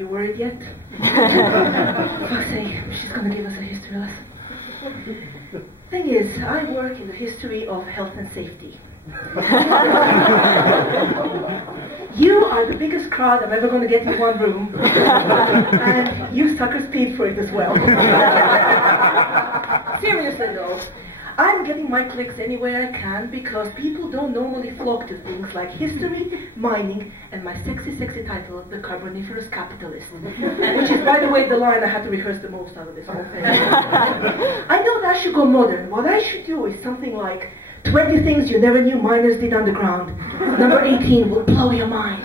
you worried yet? For fuck's sake, she's going to give us a history lesson. Thing is, I work in the history of health and safety. You are the biggest crowd I'm ever going to get in one room, and you suckers paid for it as well. Seriously though, I'm getting my clicks anywhere I can because people don't normally flock to things like history, mining, and my sexy title, The Carboniferous Capitalist. Which is, by the way, the line I had to rehearse the most out of this whole thing. I know that I should go modern. What I should do is something like 20 things you never knew miners did underground. Number 18 will blow your mind.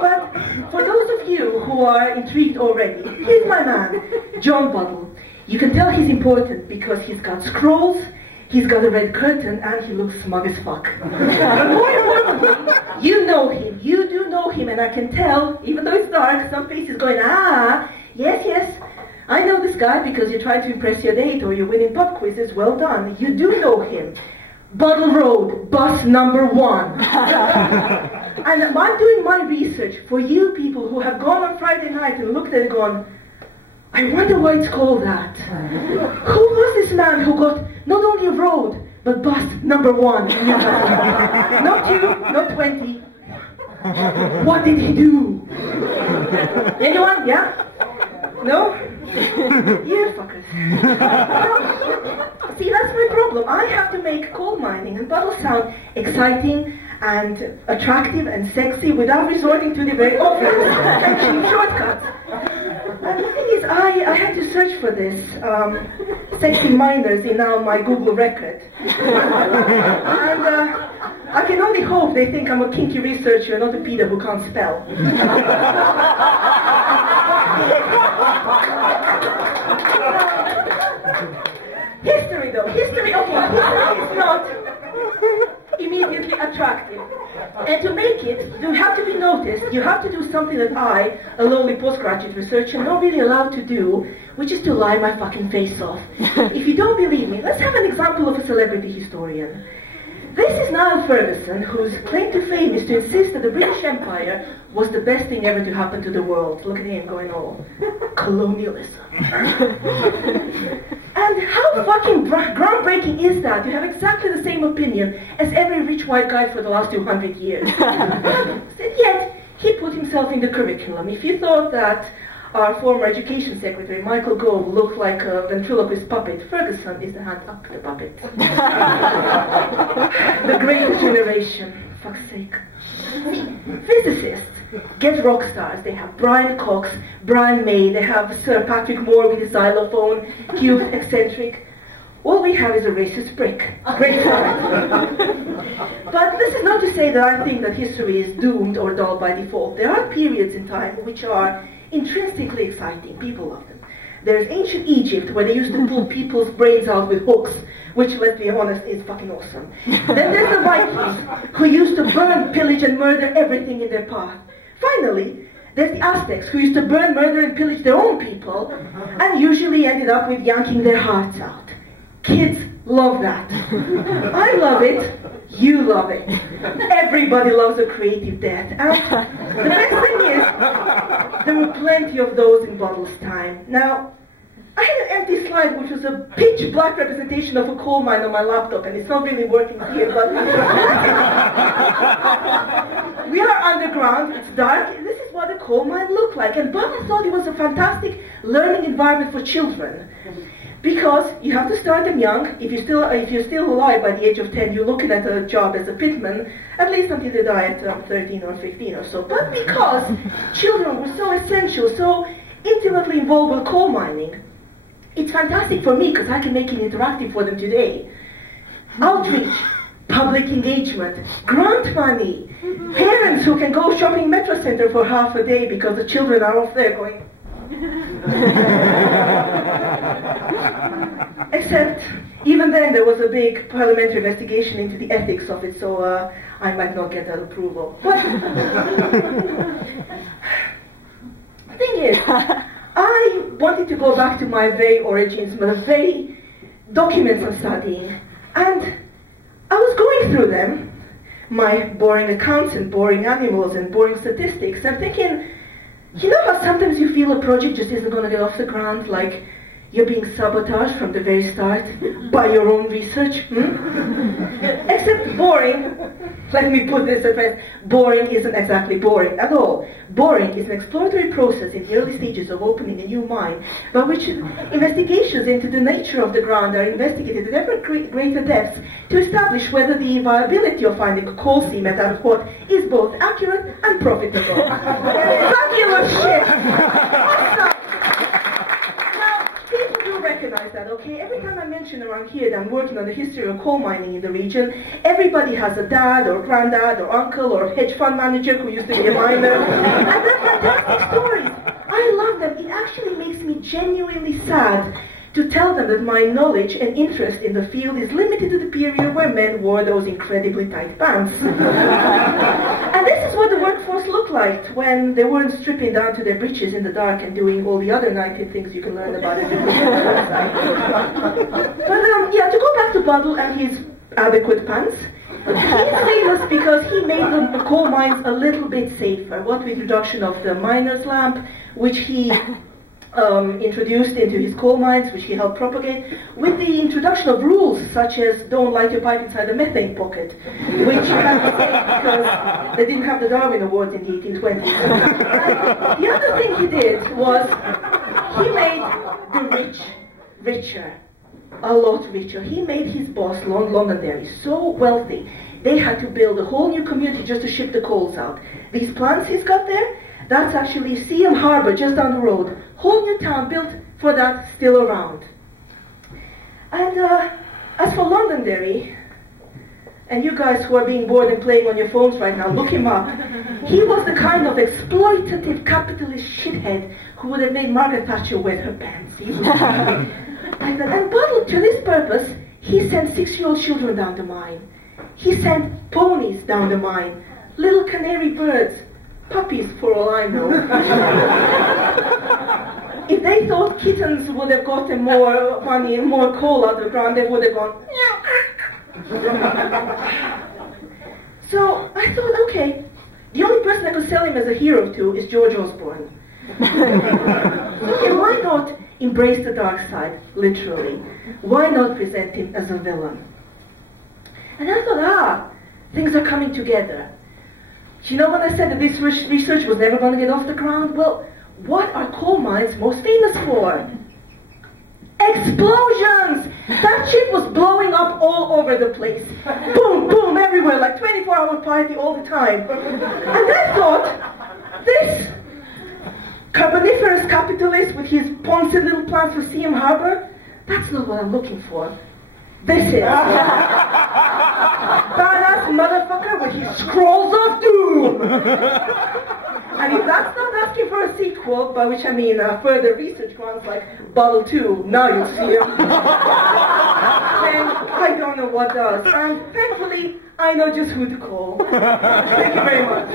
But for those of you who are intrigued already, here's my man, John Buttle. You can tell he's important because he's got scrolls, he's got a red curtain, and he looks smug as fuck. But more importantly, you know him. You do know him, and I can tell, even though it's dark, some faces going, ah, yes, I know this guy because you tried to impress your date or you're winning pub quizzes. Well done. You do know him. Bottle Road, bus number 1. And I'm doing my research for you people who have gone on Friday night and looked at it and gone, I wonder why it's called that. Who was this man who got not only a road, but bus number 1? Not 2, not 20. What did he do? Anyone? Yeah? No? You fuckers. See, that's my problem. I have to make coal mining and Buttle sound exciting and attractive and sexy without resorting to the very obvious and cheap shortcuts. And the thing is, I had to search for this, sexy miners in now my Google record. And I can only hope they think I'm a kinky researcher, not a pedo who can't spell. History though, history is not immediately attractive. And to make it, you have to be noticed, you have to do something that I, a lowly postgraduate researcher, am not really allowed to do, which is to lie my fucking face off. If you don't believe me, let's have an example of a celebrity historian. This is Niall Ferguson, whose claim to fame is to insist that the British Empire was the best thing ever to happen to the world. Look at him going all colonialism. And how fucking groundbreaking is that? You have exactly the same opinion as every rich white guy for the last 200 years. And yet, he put himself in the curriculum. If you thought that our former education secretary, Michael Gove, looked like a ventriloquist puppet, Ferguson is the hand up the puppet. The greatest generation. Fuck's sake. Physicists get rock stars. They have Brian Cox, Brian May, they have Sir Patrick Moore with his xylophone, cute, eccentric. All we have is a racist prick. Great start. But this is not to say that I think that history is doomed or dull by default. There are periods in time which are intrinsically exciting. People love them. There's ancient Egypt, where they used to pull people's brains out with hooks, which, let's be honest, is fucking awesome. Then there's the Vikings, who used to burn, pillage, and murder everything in their path. Finally, there's the Aztecs, who used to burn, murder, and pillage their own people, and usually ended up with yanking their hearts out. Kids love that. I love it. You love it. Everybody loves a creative death. And the next thing is, there were plenty of those in Buttle's time. Now, I had an empty slide which was a pitch black representation of a coal mine on my laptop, and it's not really working here, but we are underground, it's dark, and this is what a coal mine looked like. And Buttle thought it was a fantastic learning environment for children. Because you have to start them young. If you're still alive by the age of 10, you're looking at a job as a pitman, at least until they die at 13 or 15 or so. But because children were so essential, so intimately involved with coal mining, it's fantastic for me because I can make it interactive for them today. Outreach, public engagement, grant money, parents who can go shopping Metro Center for half a day because the children are off there going... Except, even then there was a big parliamentary investigation into the ethics of it, so I might not get that approval. But the thing is, I wanted to go back to my very origins, my very documents I'm studying, and I was going through them, my boring accounts and boring animals and boring statistics. I'm thinking, you know how sometimes you feel a project just isn't going to get off the ground, like you're being sabotaged from the very start by your own research? Except boring, let me put this at rest, boring isn't exactly boring at all. Boring is an exploratory process in the early stages of opening a new mine, by which investigations into the nature of the ground are investigated at ever greater depths to establish whether the viability of finding a coal seam at Arcot is both accurate and profitable. Fabulous shit! Awesome! Recognize that, okay? Every time I mention around here that I'm working on the history of coal mining in the region, everybody has a dad or granddad or uncle or hedge fund manager who used to be a miner. And they're fantastic stories. I love them. It actually makes me genuinely sad to tell them that my knowledge and interest in the field is limited to the period where men wore those incredibly tight pants. And this is what the workforce looked like when they weren't stripping down to their breeches in the dark and doing all the other 19 things you can learn about it. But yeah, to go back to Buddle and his adequate pants, he's famous because he made the coal mines a little bit safer. What with the introduction of the miner's lamp, which he introduced into his coal mines, which he helped propagate, with the introduction of rules such as don't light your pipe inside the methane pocket, which you have to say because they didn't have the Darwin Awards in the 1820s. And the other thing he did was he made the rich richer, a lot richer. He made his boss, Londonderry, so wealthy they had to build a whole new community just to ship the coals out. These plants he's got there, that's actually Seaham Harbour just down the road. Whole new town built for that, still around. And as for Londonderry, and you guys who are being bored and playing on your phones right now, look him up. He was the kind of exploitative capitalist shithead who would have made Margaret Thatcher wet her pants. He was like that. And Buddle, to this purpose, he sent 6-year-old children down the mine. He sent ponies down the mine, little canary birds, puppies for all I know. If they thought kittens would have gotten more money and more coal out of the ground, they would have gone, So I thought, okay, the only person I could sell him as a hero to is George Osborne. Okay, why not embrace the dark side, literally? Why not present him as a villain? And I thought, things are coming together. You know when I said that this research was never going to get off the ground? Well, what are coal mines most famous for? Explosions! That shit was blowing up all over the place. Boom, boom, everywhere, like 24-hour party all the time. And I thought, this carboniferous capitalist with his ponds and little plants for Seaham Harbour, that's not what I'm looking for. This is badass motherfucker with his scrolls of doom. And if that's not asking for a sequel, by which I mean further research grants like Bottle 2, now you'll see him, then I don't know what does. And thankfully, I know just who to call. Thank you very much.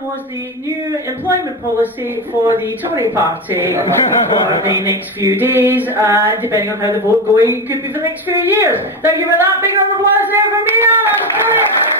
Was the new employment policy for the Tory party for the next few days, and depending on how the vote going, it could be for the next few years. Thank you for that. Big round of applause there for me.